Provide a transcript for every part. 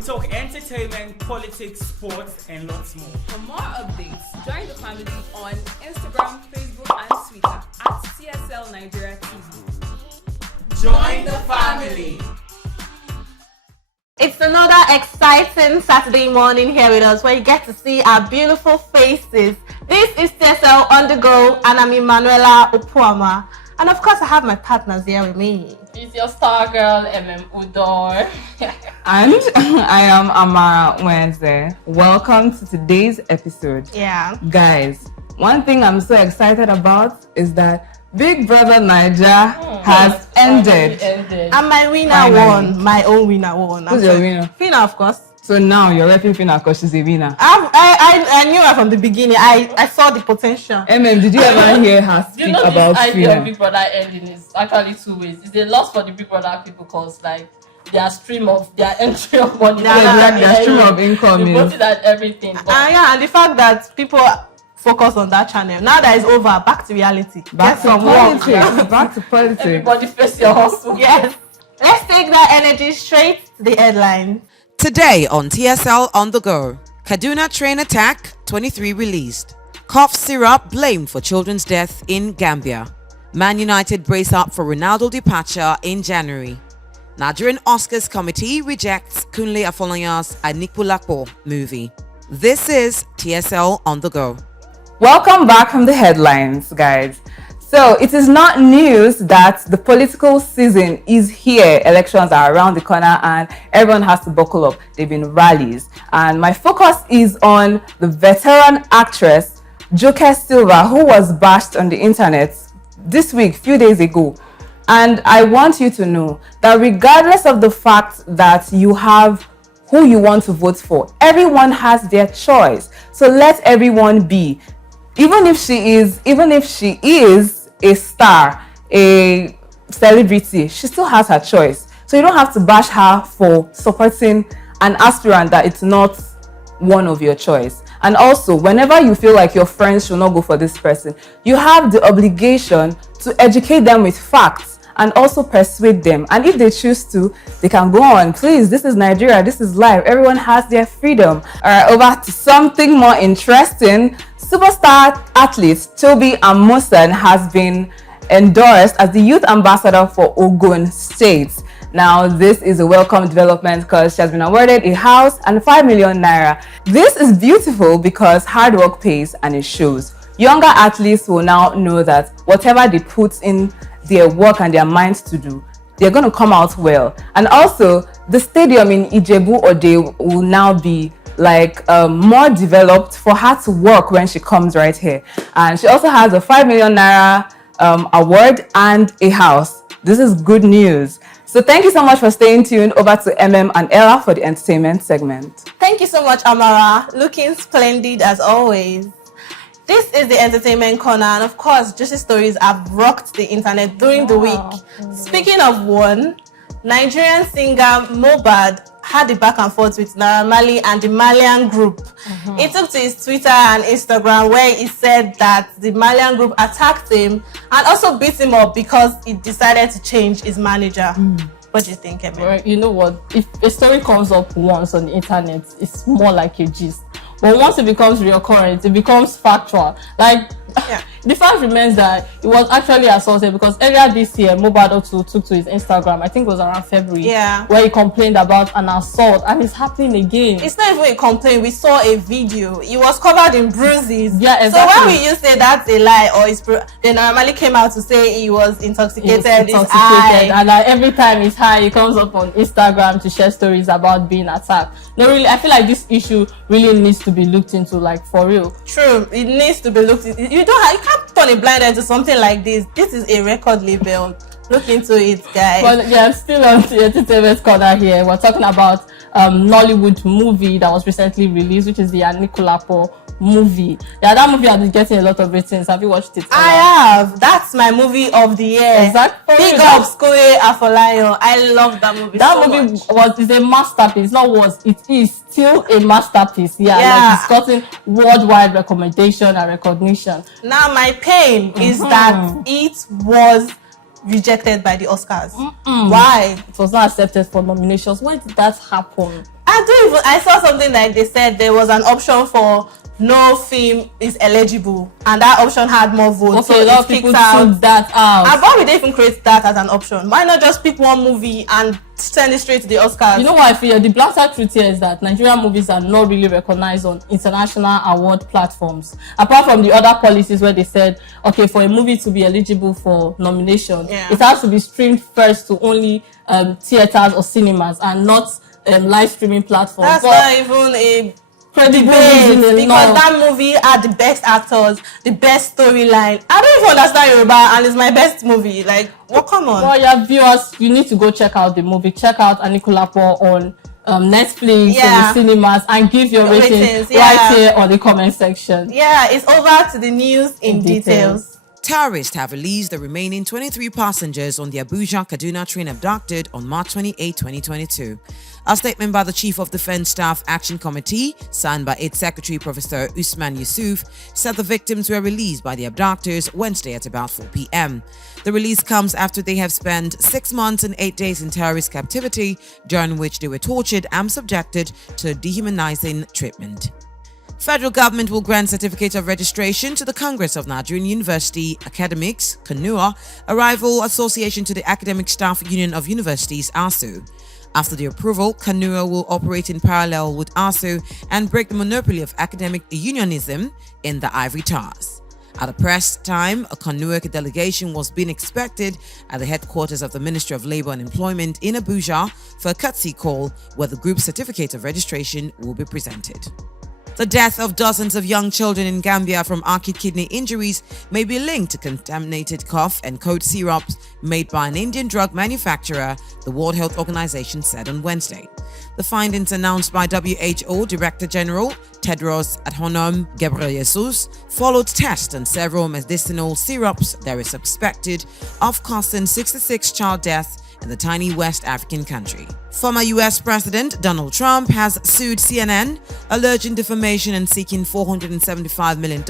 We talk entertainment, politics, sports, and lots more. For more updates, join the family on Instagram, Facebook, and Twitter at TSL Nigeria TV. Join the family. It's another exciting Saturday morning here with us where you get to see our beautiful faces. This is TSL on the go, and I'm Emanuela Opuama. And of course, I have my partners here with me. It's your star girl, Udor. And I am Amara Wednesday. Welcome to today's episode. Yeah. Guys, one thing I'm so excited about is that Big Brother Niger has ended. And my winner won. My own winner won. Who's your winner? Fina, of course. So now you're repping Fina because she's a winner. I knew her from the beginning. I saw the potential. Did you ever hear her speak about this idea Fina? of Big Brother ending is actually two ways. It's a loss for the Big Brother people because like their entry of money, their stream of income is that everything. Yeah, and the fact that people focus on that channel. Now that it's over, back to reality. Back to politics. Back to politics. Everybody face your hustle. Yes. Let's take that energy straight to the headline. Today on TSL on the go, Kaduna train attack 23 released. Cough syrup blamed for children's death in Gambia. Man United brace up for Ronaldo departure in January. Nigerian Oscars committee rejects Kunle Afolayan's Anikulapo movie. This is TSL on the go. Welcome back from the headlines, guys. So it is not news that the political season is here. Elections are around the corner and everyone has to buckle up. They've been rallies. And my focus is on the veteran actress, Joke Silva, who was bashed on the internet this week, few days ago. And I want you to know that regardless of the fact that you have who you want to vote for, everyone has their choice. So let everyone be. Even if she is a star, a celebrity, she still has her choice. So you don't have to bash her for supporting an aspirant that it's not one of your choice. And also, whenever you feel like your friends should not go for this person, you have the obligation to educate them with facts and also persuade them. And if they choose to, they can go on. Please, this is Nigeria, this is life. Everyone has their freedom. All right, over to something more interesting. Superstar athlete Toby Amusan has been endorsed as the youth ambassador for Ogun State. Now, this is a welcome development because she has been awarded a house and 5 million naira. This is beautiful because hard work pays and it shows. Younger athletes will now know that whatever they put in their work and their minds to do, they're going to come out well. And also, the stadium in Ijebu Ode will now be like more developed for her to work when she comes right here. And she also has a 5 million naira award and a house. This is good news. So thank you so much for staying tuned. Over to MM and Ella for the entertainment segment. Thank you so much, Amara. Looking splendid as always. This is the entertainment corner, and of course, juicy stories have rocked the internet during the week. Speaking of one, Nigerian singer Mohbad had a back and forth with Naira Marley and the Malian group. He took to his Twitter and Instagram where he said that the Malian group attacked him and also beat him up because he decided to change his manager. What do you think, Emma? Well, you know what? If a story comes up once on the internet, it's more like a gist. But once it becomes recurrent, it becomes factual. Like, the fact remains that it was actually assaulted because earlier this year, Mohbad also took to his Instagram, I think it was around February, where he complained about an assault, and it's happening again. It's not even a complaint. We saw a video. He was covered in bruises. Yeah, exactly. So when we used to say that's a lie, or then normally came out to say he was intoxicated, and like every time he's high, he comes up on Instagram to share stories about being attacked. No, really, I feel like this issue really needs to be looked into, like for real. True, it needs to be looked into. You can't turn a blind eye to something like this. This is a record label. Look into it, guys. But yeah, still on the entertainment corner here. We're talking about Nollywood movie that was recently released, which is the Anikulapo movie. Yeah, that movie has been getting a lot of ratings. Have you watched it? I have. That's my movie of the year. Exactly. Big up Kunle Afolayan. I love that movie. That movie is a masterpiece. It is still a masterpiece. Like it's gotten worldwide recommendation and recognition. Now my pain is that it was rejected by the Oscars. Why? It was not accepted for nominations. Why did that happen? And I saw something like they said there was an option for no film is eligible, and that option had more votes. Okay, so a lot of people took that out. And why would they even create that as an option? Why not just pick one movie and send it straight to the Oscars? You know what I feel? The black truth here is that Nigerian movies are not really recognized on international award platforms. Apart from the other policies where they said, okay, for a movie to be eligible for nomination, it has to be streamed first to only theaters or cinemas and not live streaming platforms. That's not even a credible reason, reason, because that movie had the best actors, the best storyline. I don't even understand Yoruba, and it's my best movie. Like, well, come on. Well, yeah, viewers, you need to go check out the movie. Check out Anikulapo on Netflix, and the cinemas, and give your ratings right here on the comment section. Yeah, it's over to the news in details. Terrorists have released the remaining 23 passengers on the Abuja-Kaduna train abducted on March 28, 2022. A statement by the Chief of Defense Staff Action Committee, signed by its Secretary Professor Usman Yusuf, said the victims were released by the abductors Wednesday at about 4 p.m. The release comes after they have spent 6 months and 8 days in terrorist captivity, during which they were tortured and subjected to dehumanizing treatment. Federal government will grant certificate of registration to the Congress of Nigerian University Academics, (CANUA), a rival association to the Academic Staff Union of Universities, (ASU). After the approval, CANUA will operate in parallel with ASU and break the monopoly of academic unionism in the Ivory Towers. At a press time, a CANUA delegation was being expected at the headquarters of the Ministry of Labour and Employment in Abuja for a courtesy call where the group's certificate of registration will be presented. The death of dozens of young children in Gambia from acute kidney injuries may be linked to contaminated cough and cold syrups made by an Indian drug manufacturer, the World Health Organization said on Wednesday. The findings announced by WHO Director General Tedros Adhanom Ghebreyesus followed tests on several medicinal syrups that were suspected of causing 66 child deaths in the tiny West African country. Former US President Donald Trump has sued CNN, alleging defamation and seeking $475 million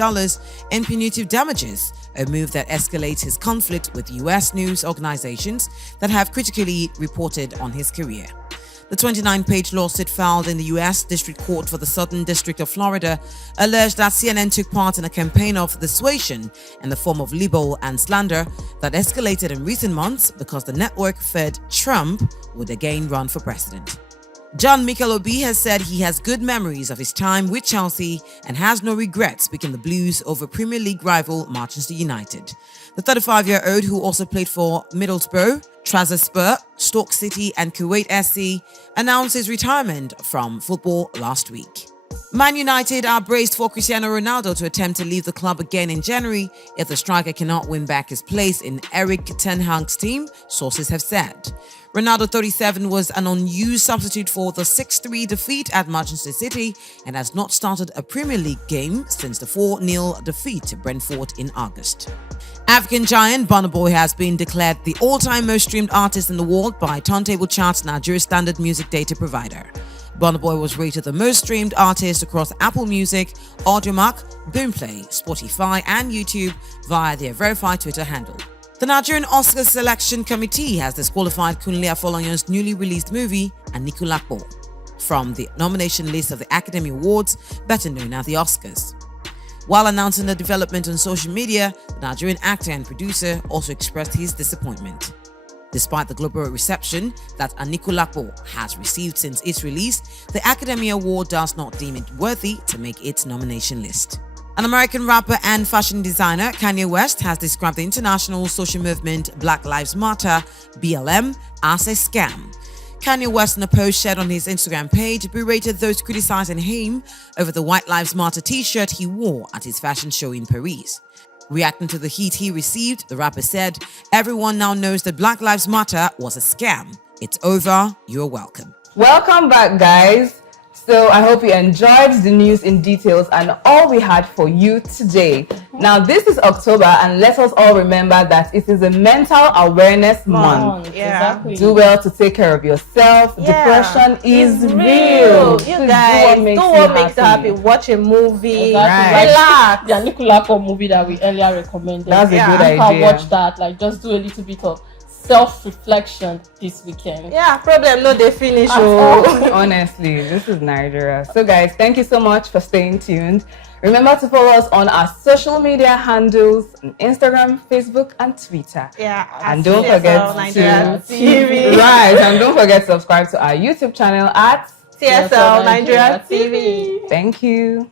in punitive damages, a move that escalates his conflict with US news organizations that have critically reported on his career. The 29-page lawsuit filed in the U.S. District Court for the Southern District of Florida alleged that CNN took part in a campaign of dissuasion in the form of libel and slander that escalated in recent months because the network feared Trump would again run for president. John Mikel Obi has said he has good memories of his time with Chelsea and has no regrets picking the Blues over Premier League rival Manchester United. The 35-year-old, who also played for Middlesbrough, Trabzonspor, Stoke City and Kuwait SC, announced his retirement from football last week. Man United are braced for Cristiano Ronaldo to attempt to leave the club again in January if the striker cannot win back his place in Erik ten Hag's team, sources have said. Ronaldo, 37, was an unused substitute for the 6-3 defeat at Manchester City and has not started a Premier League game since the 4-0 defeat to Brentford in August. African giant Burna Boy has been declared the all-time most streamed artist in the world by Turntable Charts, Nigeria's standard music data provider. Burna Boy was rated the most streamed artist across Apple Music, Audiomack, Boomplay, Spotify and YouTube via their verified Twitter handle. The Nigerian Oscars Selection Committee has disqualified Kunle Afolayan's newly released movie, Anikulapo, from the nomination list of the Academy Awards, better known as the Oscars. While announcing the development on social media, the Nigerian actor and producer also expressed his disappointment. Despite the global reception that Anikulapo has received since its release, the Academy Award does not deem it worthy to make its nomination list. An American rapper and fashion designer, Kanye West, has described the international social movement Black Lives Matter (BLM) as a scam. Kanye West, in a post shared on his Instagram page, berated those criticizing him over the White Lives Matter t-shirt he wore at his fashion show in Paris. Reacting to the heat he received, the rapper said, "Everyone now knows that Black Lives Matter was a scam. It's over. You're welcome." Welcome back, guys. So I hope you enjoyed the news in details and all we had for you today. Now, this is October and let us all remember that it is a mental awareness month. Exactly. Do well to take care of yourself. Depression is real. You guys, do what makes you happy. Watch a movie. Exactly. Relax. The Anikulapo movie that we earlier recommended. That's a good You idea. can watch that. Like, just do a little bit of self-reflection this weekend. Yeah, problem no they finish. Oh. Honestly, this is Nigeria. So guys, thank you so much for staying tuned. Remember to follow us on our social media handles on Instagram, Facebook, and Twitter. Yeah, and don't forget Nigeria to TV. Right, and don't forget to subscribe to our YouTube channel at TSL Nigeria TV. Thank you.